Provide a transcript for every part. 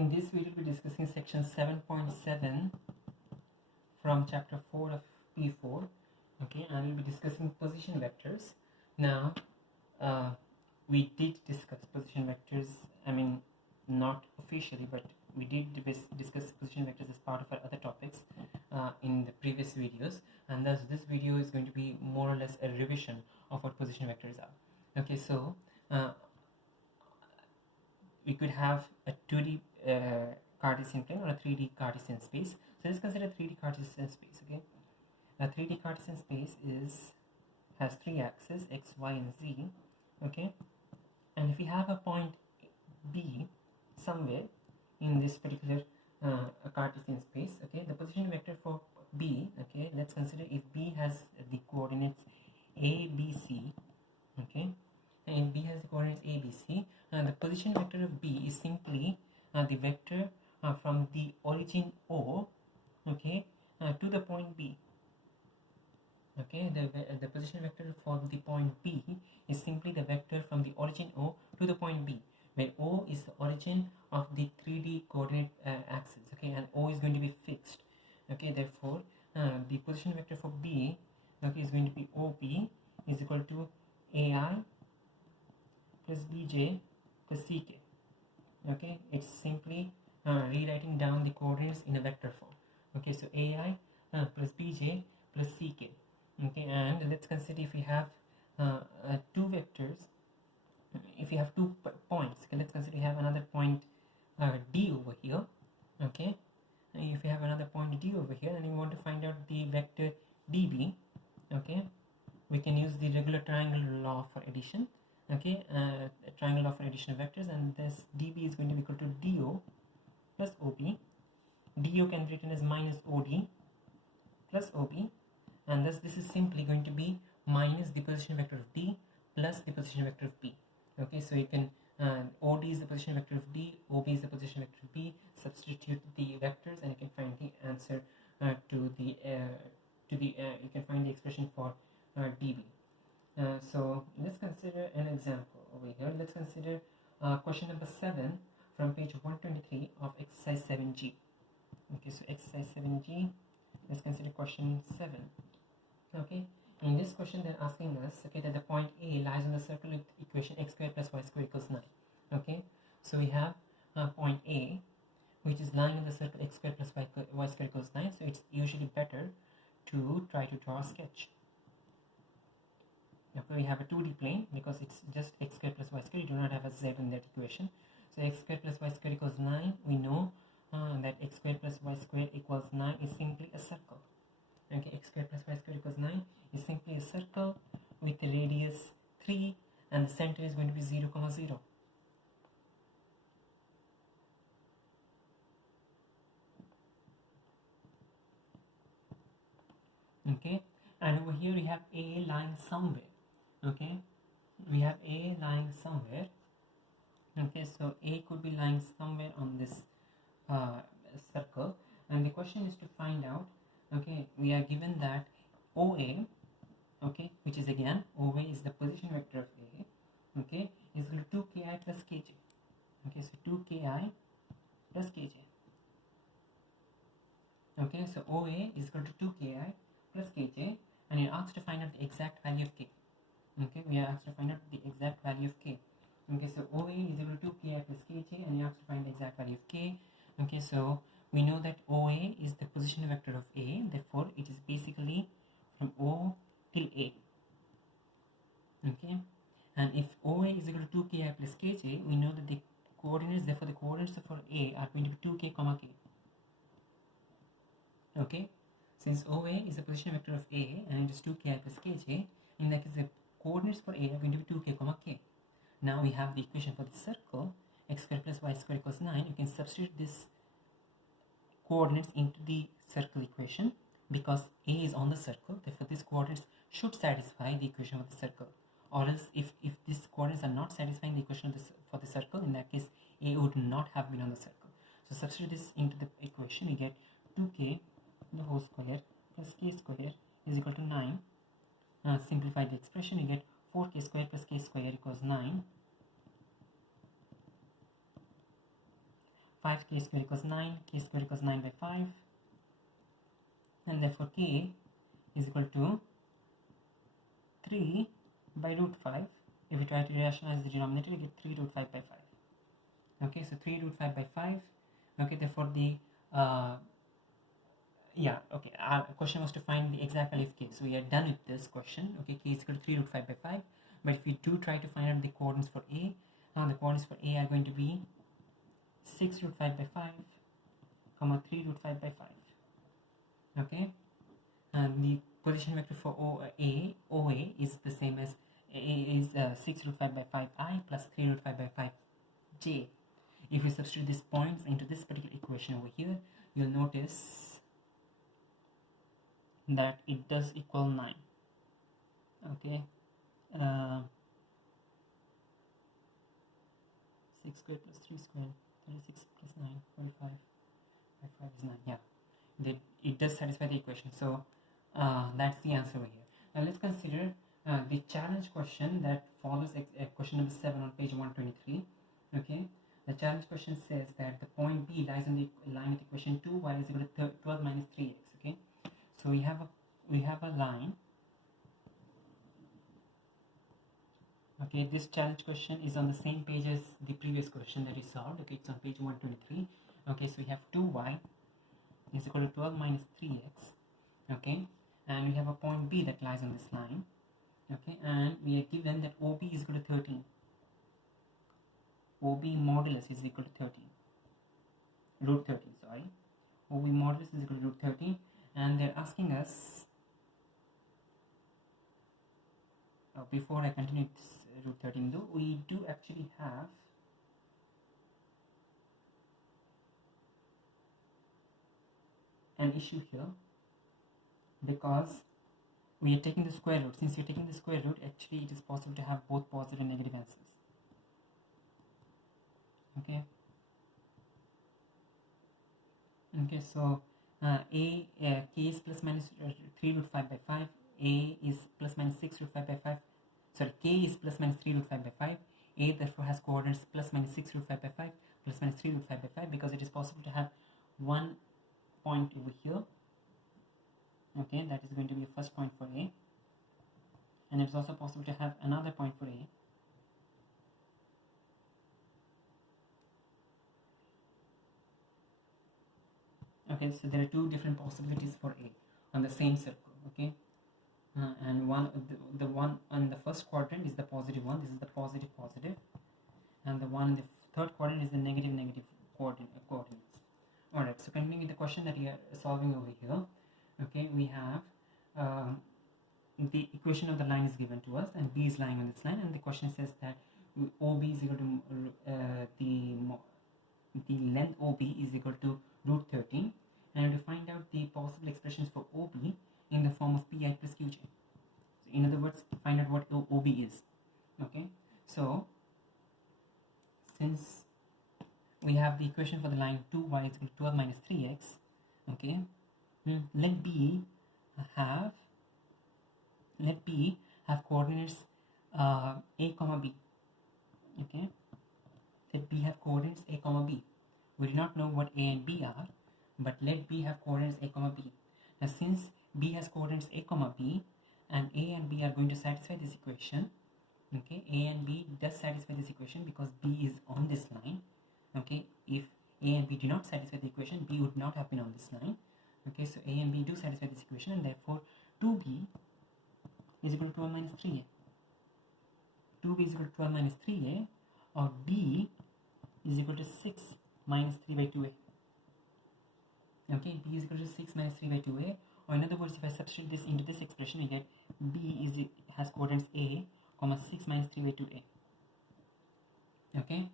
In this video, we'll be discussing section 7.7 from chapter 4 of P4. Okay, and we'll be discussing position vectors. Now, we did discuss position vectors, I mean, not officially, but we did discuss position vectors as part of our other topics in the previous videos, and thus this video is going to be more or less a revision of what position vectors are. Okay, so we could have a 2D Cartesian plane or a 3D Cartesian space. So let's consider 3D Cartesian space. Okay, a 3D Cartesian space has three axes, x, y, and z. Okay, and if we have a point B somewhere in this particular Cartesian space, okay, the position vector for B, okay, let's consider if B has the coordinates a, b, c, okay, and B has the coordinates a, b, c, and the position vector of B is simply the vector from the origin O, okay, to the point B. Okay, the position vector for the point B is simply the vector from the origin O to the point B, where O is the origin of the 3D coordinate axis. Okay, and O is going to be fixed. Okay, therefore the position vector for B, okay, is going to be OB is equal to AI plus BJ plus CK. Okay, it's simply rewriting down the coordinates in a vector form. Okay, so AI plus BJ plus CK. Okay, and let's consider if we have two vectors, if we have 2 points. Okay, let's consider we have another point D over here. Okay, and if we have another point D over here and we want to find out the vector DB, okay, we can use the regular triangle law for addition. Okay, triangle law for addition of vectors, and this DB is going to be equal to DO plus OB. DO can be written as minus OD plus OB, and thus this is simply going to be minus the position vector of D plus the position vector of B. Okay, so you can OD is the position vector of D, OB is the position vector of B. Substitute the vectors, and you can find the answer you can find the expression for DB. So let's consider an example over here. Let's consider question number 7 from page 123 of exercise 7G. Okay, so exercise 7G, let's consider question 7. Okay, in this question they're asking us, okay, that the point A lies on the circle with equation x squared plus y squared equals 9. Okay, so we have point A which is lying in the circle x squared plus y squared equals 9. So it's usually better to try to draw a sketch. Okay, we have a 2D plane because it's just x squared plus y squared. You do not have a z in that equation. So x squared plus y squared equals 9. We know that x squared plus y squared equals 9 is simply a circle. Okay, x squared plus y squared equals 9 is simply a circle with a radius 3, and the center is going to be 0, 0. Okay, and over here we have A lying somewhere. Okay, we have A lying somewhere. Okay, so A could be lying somewhere on this circle, and the question is to find out, okay, we are given that OA, okay, which is again OA is the position vector of A, okay, is equal to 2ki plus kj. Okay, so 2ki plus kj. Okay, so OA is equal to 2ki plus kj, and you're asked to find out the exact value of k. Okay, we are asked to find out the exact value of k. Okay, so OA is equal to 2ki plus kj, and you have to find the exact value of k. Okay, so we know that OA is the position vector of A, therefore it is basically from O till A. Okay, and if OA is equal to 2ki plus kj, we know that the coordinates, therefore the coordinates for A are going to be 2k, k. Okay, since OA is the position vector of A and it is 2ki plus kj, in that case the coordinates for A are going to be 2k, k. Now we have the equation for the circle, x squared plus y squared equals 9. You can substitute this coordinates into the circle equation because A is on the circle, therefore these coordinates should satisfy the equation of the circle. Or else if these coordinates are not satisfying the equation of for the circle, in that case A would not have been on the circle. So substitute this into the equation, you get 2k the whole square plus k square is equal to 9. Simplify the expression, you get 4k square plus k square equals 9. 5k square equals 9, k square equals 9 by 5, and therefore k is equal to 3 by root 5. If we try to rationalize the denominator, we get 3 root 5 by 5. Okay, so 3 root 5 by 5. Okay, therefore the our question was to find the exact value of k. So we are done with this question. Okay, k is equal to 3 root 5 by 5. But if we do try to find out the coordinates for a, the coordinates for a are going to be 6 root 5 by 5, comma 3 root 5 by 5. Okay, and the position vector for OA is the same as is 6 root 5 by 5i plus 3 root 5 by 5j. If you substitute these points into this particular equation over here, you'll notice that it does equal 9. Okay, 6 squared plus 3 squared, 36 plus 9, 45 by 5 is 9. Yeah, it does satisfy the equation. So that's the answer over here. Now let's consider the challenge question that follows question number 7 on page 123. Okay, the challenge question says that the point B lies on the line with equation 2 y is equal to 12 minus 3x. Okay, so we have a line. Okay, this challenge question is on the same page as the previous question that we solved. Okay, it's on page 123. Okay, so we have 2y is equal to 12 minus 3x. Okay, and we have a point B that lies on this line. Okay, and we are given that OB is equal to 13. OB modulus is equal to 13. Root 13, sorry. OB modulus is equal to root 13, and they're asking us, before I continue this root 13 though, we do actually have an issue here, because we are taking the square root. Since we are taking the square root, actually it is possible to have both positive and negative answers. Okay, so k is plus minus 3 root 5 by 5, a is plus minus 6 root 5 by 5, sorry, k is plus minus 3 root 5 by 5, a therefore has coordinates plus minus 6 root 5 by 5 plus minus 3 root 5 by 5, because it is possible to have one point over here. Okay, that is going to be a first point for a, and it's also possible to have another point for a. Okay, so there are two different possibilities for a on the same circle. Okay, and the one on the first quadrant is the positive one. This is the positive, and the one in the third quadrant is the negative coordinates. All right. So continuing with the question that we are solving over here. Okay, we have the equation of the line is given to us, and B is lying on this line, and the question says that OB is equal to the length OB is equal to root 13, and to find out the possible expressions for OB in the form of PI plus QJ. So in other words, find out what OB is. Okay, so since we have the equation for the line 2y is equal to 12 minus 3x, okay, let B have coordinates a comma b. Okay, let B have coordinates a comma b. We do not know what a and b are, but let B have coordinates a comma b. Now since B has coordinates a comma b, and a and b are going to satisfy this equation, okay, a and b does satisfy this equation because B is on this line. Okay, if a and b do not satisfy the equation, B would not have been on this line. Okay, so a and b do satisfy this equation, and therefore 2b is equal to 12 minus 3a. 2b is equal to 12 minus 3a, or b is equal to 6 minus 3 by 2a. Okay, b is equal to 6 minus 3 by 2a, or in other words, if I substitute this into this expression, we get b has coordinates a, comma 6 minus 3 by 2a. Okay,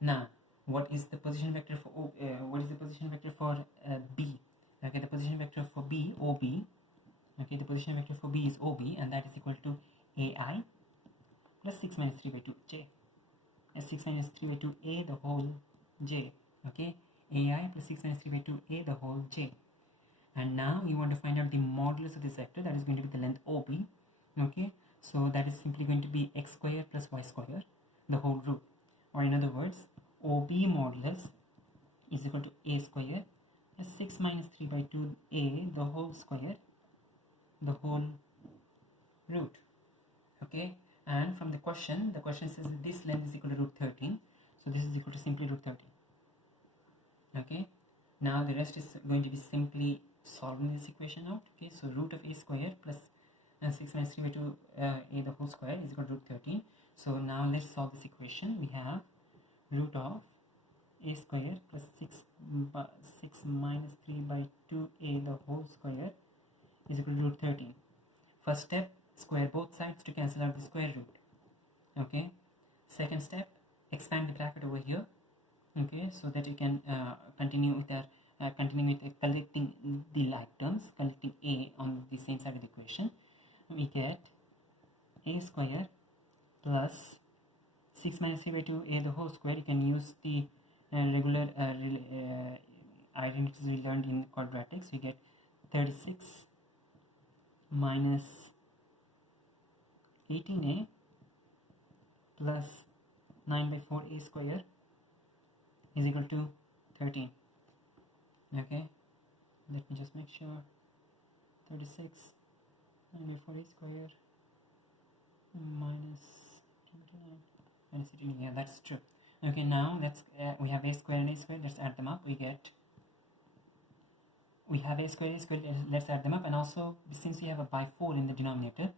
now what is the position vector for b? Okay, the position vector for b, OB. Okay, the position vector for b is OB, and that is equal to ai plus 6 minus 3 by 2j. 6 minus 3 by 2a the whole j. Okay, ai plus 6 minus 3 by 2a the whole j. And now you want to find out the modulus of this vector, that is going to be the length OB. Okay, so that is simply going to be x square plus y square the whole root, or in other words, OB modulus is equal to a square plus 6 minus 3 by 2a the whole square, the whole root. Okay, and from the question says that this length is equal to root 13, so this is equal to simply root 13. Okay, now the rest is going to be simply solving this equation out. Okay, so root of a square plus 6 minus 3 by 2 a the whole square is equal to root 13. So now let's solve this equation. We have root of a square plus 6 minus 3 by 2a the whole square is equal to root 13. First step, square both sides to cancel out the square root. Okay, second step, expand the bracket over here. Okay, so that you can continue with collecting the like terms, collecting a on the same side of the equation. We get a square plus 6 minus 3 by 2 a the whole square. You can use the regular identities we learned in quadratics. We get 36 minus 18a plus 9 by 4 a square is equal to 13. Okay, let me just make sure. 36 9 by 4 a square minus 29 minus 18. Yeah, that's true. Okay, now let's we have a square and a square. Let's add them up. We have a square, let's add them up. And also, since we have a by 4 in the denominator,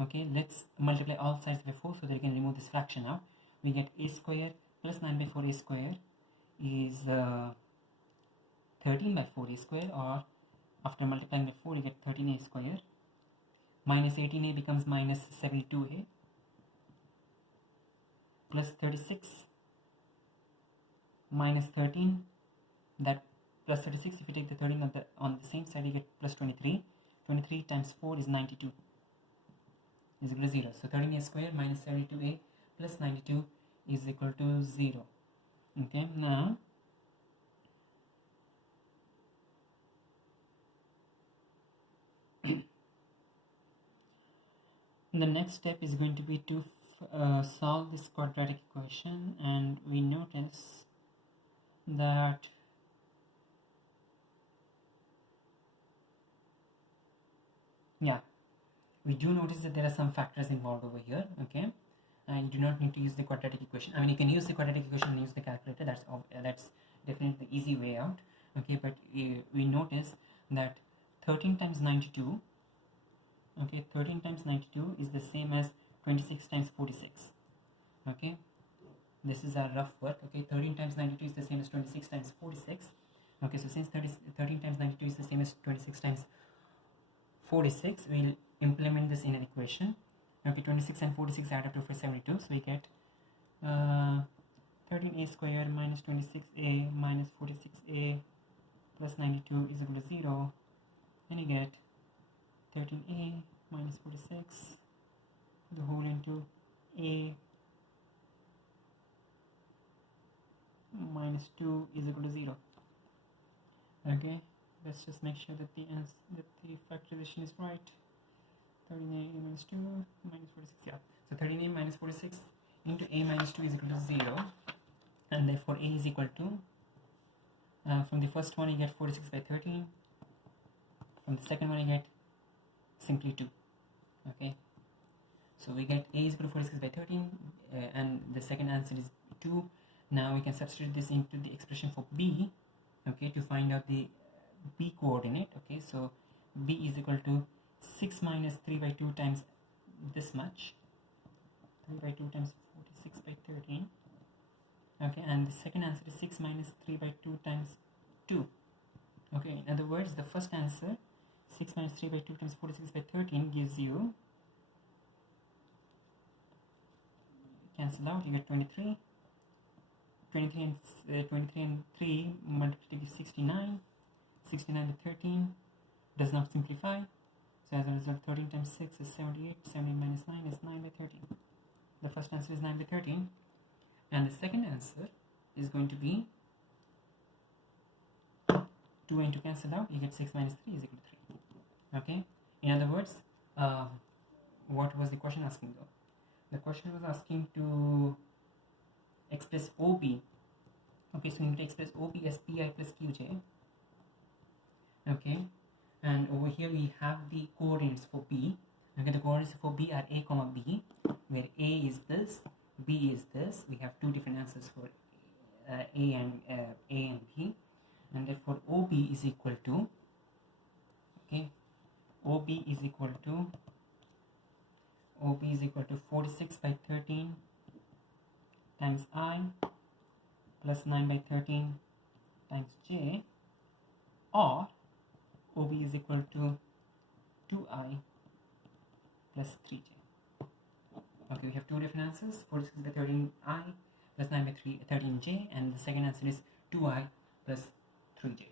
okay, let's multiply all sides by 4 so that we can remove this fraction out. We get a square plus 9 by 4 a square is 13 by 4 a square, or after multiplying by 4 you get 13 a square, minus 18a becomes minus 72a, plus 36 minus 13, that plus 36, if you take the 13 on the same side you get plus 23. 23 times 4 is 92 is equal to 0. So 13a square minus 72a plus 92 is equal to 0. Okay, now the next step is going to be to solve this quadratic equation, and we notice that we do notice that there are some factors involved over here. Okay, and you do not need to use the quadratic equation. I mean, you can use the quadratic equation and use the calculator. That's definitely the easy way out. Okay, but we notice that 13 times 92. Okay, 13 times 92 is the same as 26 times 46. Okay, this is our rough work. Okay, 13 times 92 is the same as 26 times 46. Okay, so since 13 times 92 is the same as 26 times 46, we'll implement this in an equation. Okay, 26 and 46 add up to 72, so we get 13a square minus 26a minus 46a plus 92 is equal to 0, and you get 13a minus 46 the whole into a minus 2 is equal to 0. Okay, let's just make sure that the factorization is right. 13a minus 2 minus 46, yeah. So 13a minus 46 into a minus 2 is equal to 0, and therefore a is equal to, from the first one you get 46 by 13, from the second one you get simply 2. Okay, so we get a is equal to 46 by 13, and the second answer is 2. Now we can substitute this into the expression for b, okay, to find out the b coordinate. Okay, so b is equal to 6 minus 3 by 2 times this much, 3 by 2 times 46 by 13. Okay, and the second answer is 6 minus 3 by 2 times 2. Okay, in other words, the first answer, 6 minus 3 by 2 times 46 by 13, gives you, cancel out, you get 23. 23 and 3 multiplied gives 69. 69 to 13 does not simplify. So as a result, 13 times 6 is 78. 78 minus 9 is 9 by 13. The first answer is 9 by 13. And the second answer is going to be 2 and 2 cancel out. You get 6 minus 3 is equal to 3. Okay. In other words, what was the question asking though? The question was asking to express OB, Okay, so we need to express OB as Pi plus Qj. Okay, and over here we have the coordinates for B. Okay, the coordinates for B are A comma B, where A is this, B is this. We have two different answers for A and B, and therefore OB is equal to, okay, OB is equal to 46 by 13 times I plus 9 by 13 times J, or OB is equal to 2I plus 3J. Okay, we have two different answers, 46 by 13I plus 9 by 13J, and the second answer is 2I plus 3J.